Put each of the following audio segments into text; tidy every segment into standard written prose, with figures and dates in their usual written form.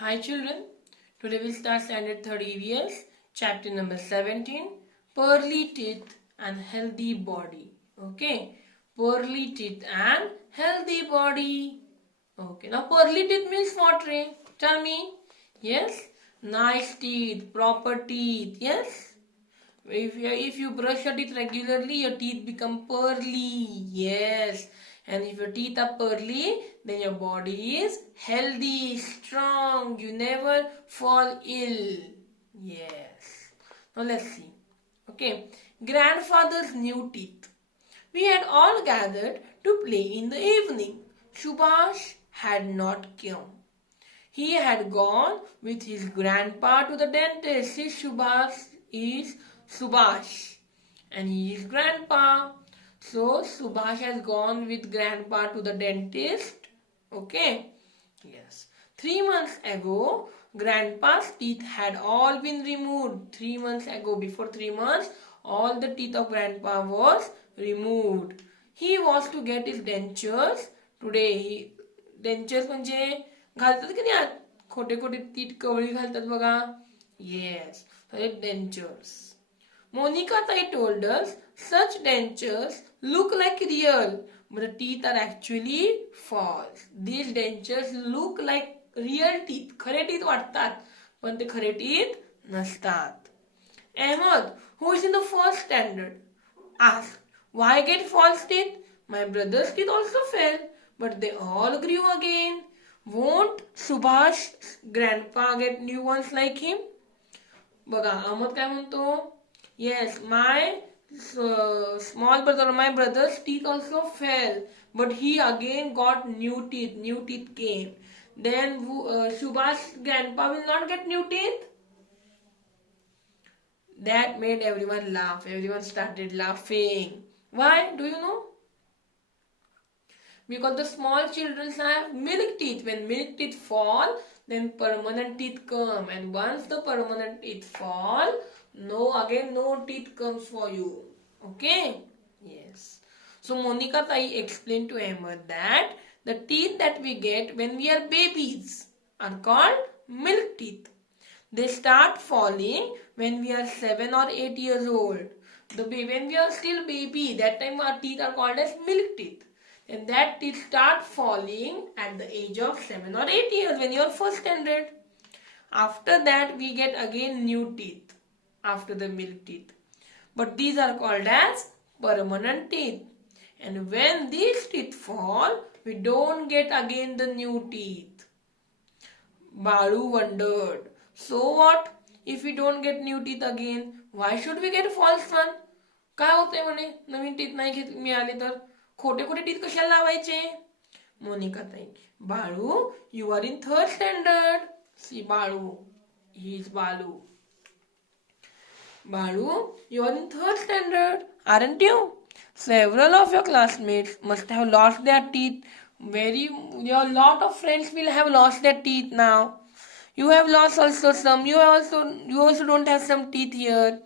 Hi children, today we'll start standard 3rd EVS, chapter number 17, pearly teeth and healthy body. Okay, pearly teeth and healthy body. Okay, now pearly teeth means what, Ray? Tell me. Yes, nice teeth, proper teeth. Yes. If you brush your teeth regularly, your teeth become pearly. Yes. And if your teeth are pearly, then your body is healthy, strong. You never fall ill. Yes. Now let's see. Okay. Grandfather's new teeth. We had all gathered to play in the evening. Subhash had not come. He had gone with his grandpa to the dentist. His Subhash is Subhash and he is grandpa. So Subhash has gone with grandpa to the dentist. Okay. Yes. 3 months ago, grandpa's teeth had all been removed. 3 months ago, before 3 months, all the teeth of grandpa was removed. He was to get his dentures. Today, dentures म्हणजे घालतात की नाही आत खोटे खोटे तीट कवळी घालतात बघा. Yes, dentures. Monica Tai told us such dentures look like real, but the teeth are actually false. These dentures look like real teeth. Khare teeth वाटतात, पण ते खरे teeth नसतात. Ahmed, who is in the first standard, asked, why get false teeth? My brother's teeth also fell, but they all grew again. Won't Subhash's grandpa get new ones like him? बघा अहमद काय म्हणतो, yes, my brother's teeth also fell, but he again got new teeth came. Then Subhash's grandpa will not get new teeth. That made everyone laugh. Everyone started laughing. Why? Do you know? Because the small children have milk teeth. When milk teeth fall, then permanent teeth come. And once the permanent teeth fall, no teeth comes for you. Okay? Yes. So Monica Tai explained to Emma that the teeth that we get when we are babies are called milk teeth. They start falling when we are 7 or 8 years old. When we are still baby, that time our teeth are called as milk teeth. And that teeth start falling at the age of 7 or 8 years when you are first standard. After that, we get again new teeth after the milk teeth. But these are called as permanent teeth. And when these teeth fall, we don't get again the new teeth. Balu wondered, so what if we don't get new teeth again? Why should we get false one? काय होतंय म्हणे नवीन teeth नाही मिळाले तर खोटे खोटे teeth कशाला लावायचे? मोनिका ताई, बाळू, you are in 3rd standard. See Balu, he is Balu. Balu, you are in 3rd standard, aren't you? Several of your classmates must have lost their teeth. Your lot of friends will have lost their teeth now. You have lost also some. You also don't have some teeth here.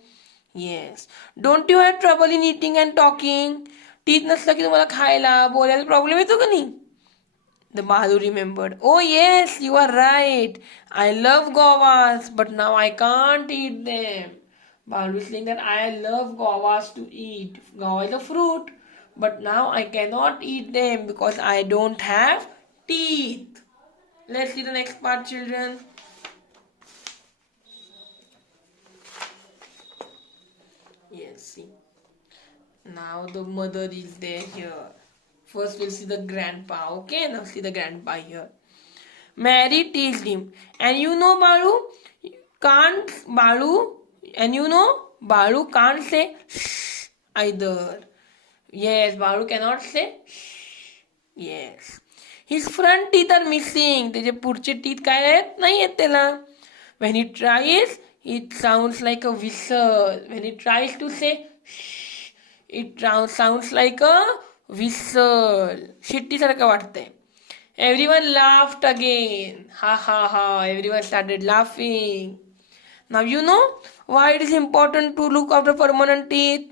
Yes. Don't you have trouble in eating and talking? Teeth नसलं की तुम्हाला खायला बोलायला problem येतो का नाही? The Balu remembered. Oh yes, you are right. I love guavas, but now I can't eat them. Balu is saying that I love guavas to eat. Guava is a fruit, but now I cannot eat them because I don't have teeth. Let's see the next part, children. Yes, see. Now the mother is there here. First we'll see the grandpa, okay? Now see the grandpa here. Mary teased him. And you know Balu can't say shh either. Yes, Balu cannot say shh. Yes. His front teeth are missing. त्याचे पुढचे teeth काय आहेत? नाही आहेत त्याला. When he tries, it sounds like a whistle. When he tries to say shh, it sounds like a whistle. शिट्टी सारखं वाटतंय. Everyone laughed again. Ha ha ha. Everyone started laughing. Now you know why it is important to look after permanent teeth.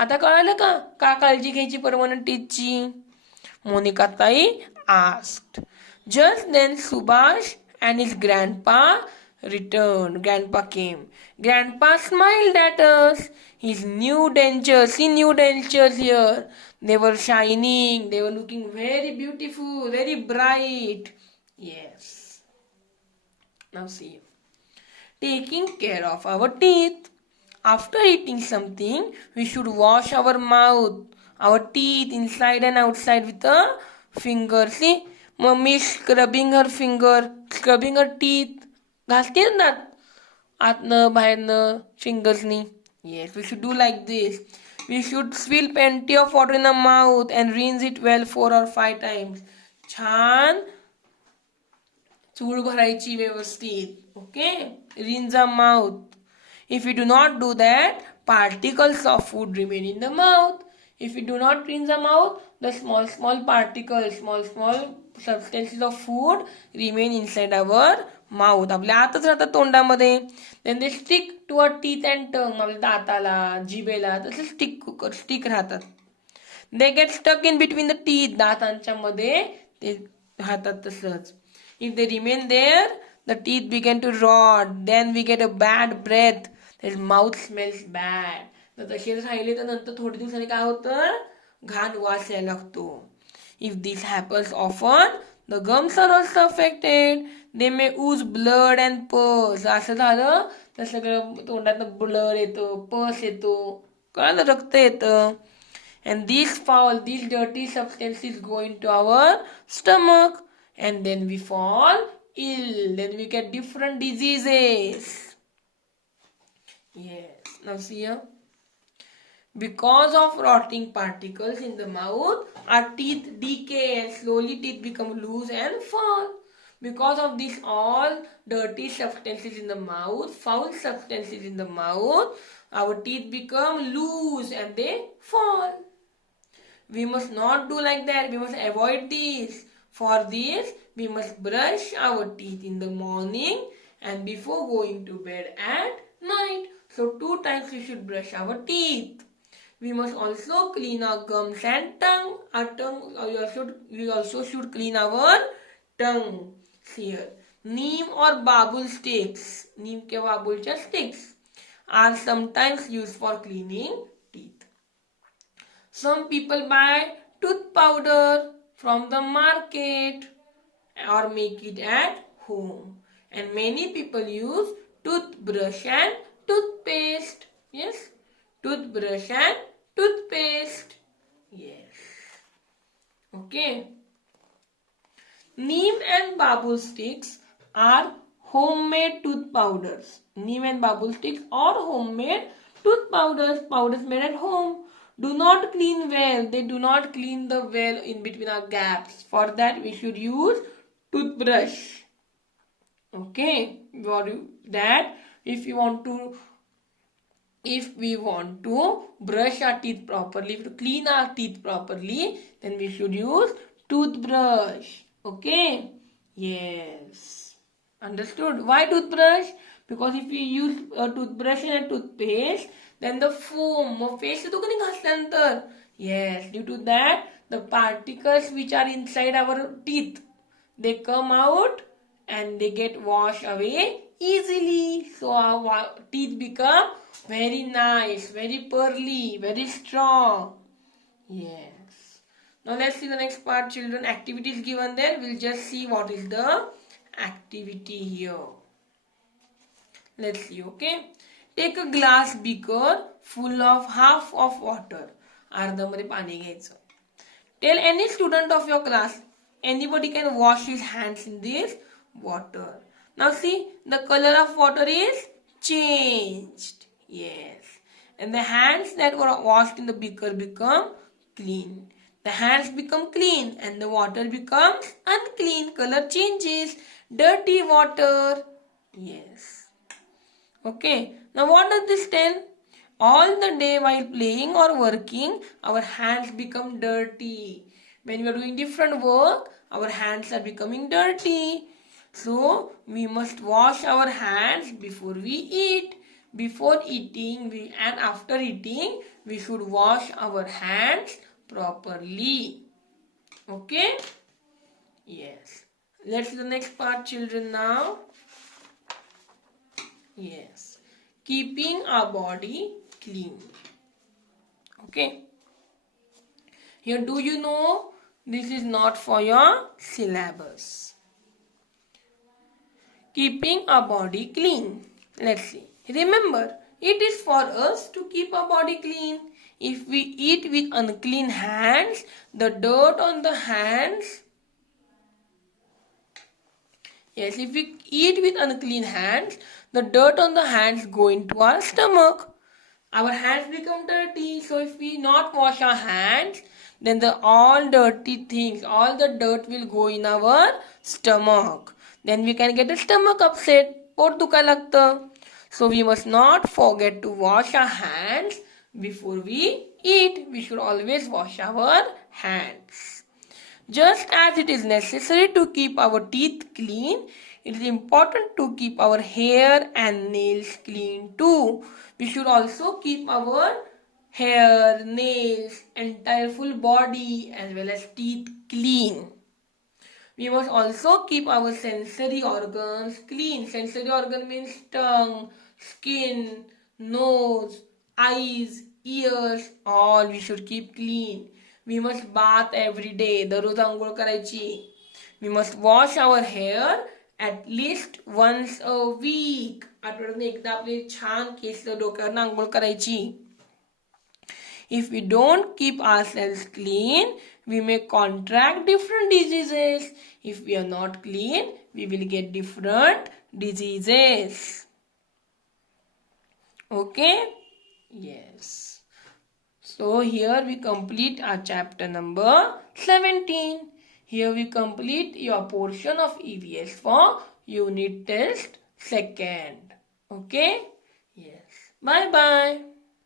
आता कळालं का का काळजी घ्यायची permanent टीथची? Monica Tai asked. Just then Subhash and his grandpa returned. Grandpa came. Grandpa smiled at us. His new dentures, see new dentures here. They were shining. They were looking very beautiful, very bright. Yes. Now see. Taking care of our teeth. After eating something, we should wash our mouth, our teeth inside and outside with a finger. See, mommy is scrubbing her finger, scrubbing her teeth. घासते ना आतनं बाहेरनं फिंगर्सनी. Yes, we should do like this. We should swill plenty of water in the mouth and rinse it well 4 or 5 times. छान चूळ भरायची व्यवस्थित. Okay, rinse our mouth. If we do not do that, particles of food remain in the mouth. If we do not rinse the mouth, the small particles, small substances of food remain inside our mouth. आपल्या आतच राहतात तोंडामध्ये. Then they stick to our teeth and tongue. आपल्या दाताला, जिभेला तसे stick राहतात. They get stuck in between the teeth. दातांच्या मध्ये ते राहतात तसंच. If they remain there, the teeth begin to rot. Then we get a bad breath. His mouth smells bad. तर तसेच राहिले तर नंतर थोडे दिवसांनी काय होतं, घाण वास यायला लागतो. If this happens often, the gums are also affected. They may ooze blood and pus. असं झालं तर सगळं तोंडातनं ब्लड येतं, पस येतो, कळलं, रक्त येतं. And these dirty substances go into our stomach, and then we fall ill. Then we get different diseases. Yes, now see here. Because of rotting particles in the mouth, our teeth decay and slowly teeth become loose and fall. Because of these all dirty substances in the mouth, foul substances in the mouth, our teeth become loose and they fall. We must not do like that. We must avoid this. For this, we must brush our teeth in the morning and before going to bed at night. So 2 times we should brush our teeth. We must also clean our gums and tongue. We also should clean our tongue. Here, neem or babul sticks, neem ke babul sticks, are sometimes used for cleaning teeth. Some people buy tooth powder from the market or make it at home. And many people use toothbrush and toothpaste. Yes, toothbrush and toothpaste. Yes. Okay. Neem and babul sticks are homemade tooth powders. Neem and babul sticks are homemade tooth powders made at home. Do not clean well. They do not clean the well in between our gaps. For that we should use toothbrush. Okay. For that, if we want to brush our teeth properly, to clean our teeth properly, then we should use toothbrush. Okay? Yes. Understood? Why toothbrush? Because if we use a toothbrush and a toothpaste, then the foam, face to घासल्यानंतर, yes, due to that, the particles which are inside our teeth, they come out and they get washed away easily. So our teeth become very nice, very pearly, very strong. Yes. Now let's see the next part, children. Activities given there. We'll just see what is the activity here. Let's see, okay. Take a glass beaker full of half of water. अर्ध्यामध्ये पाणी घ्यायचं. Tell any student of your class, anybody can wash his hands in this water. Now see, the color of water is changed. Yes. And the hands that were washed in the beaker become clean. The hands become clean and the water becomes unclean. Color changes. Dirty water. Yes. Okay. Now what does this tell? All the day while playing or working, our hands become dirty. When we are doing different work, our hands are becoming dirty. So we must wash our hands before we eat. Before eating and after eating, we should wash our hands properly. Okay? Yes. Let's see the next part, children, now. Yes. Keeping our body clean. Okay. Here, do you know this is not for your syllabus? Keeping our body clean. Let's see. Remember, it is for us to keep our body clean. If we eat with unclean hands, the dirt on the hands. Yes, if we eat with unclean hands, the dirt on the hands go into our stomach. Our hands become dirty. So if we not wash our hands, then the all dirty things, all the dirt will go in our stomach. Then we can get a stomach upset. पोट दुखायला लागतं. So we must not forget to wash our hands before we eat. We should always wash our hands. Just as it is necessary to keep our teeth clean, it is important to keep our hair and nails clean too. We should also keep our hair, nails, entire full body as well as teeth clean. We must also keep our sensory organs clean. Sensory organ means tongue, skin, nose, eyes, ears, all we should keep clean. We must bath every day. दररोज आंघोळ करायची. We must wash our hair at least once a week. आठवड्यातून एकदा आपली छान case डोक्यावर आंघोळ करायची. If we don't keep ourselves clean, we may contract different diseases. If we are not clean, we will get different diseases. Okay? Yes. So here we complete our chapter number 17. Here we complete your portion of EVS for unit test 2nd. Okay? Yes. Bye-bye.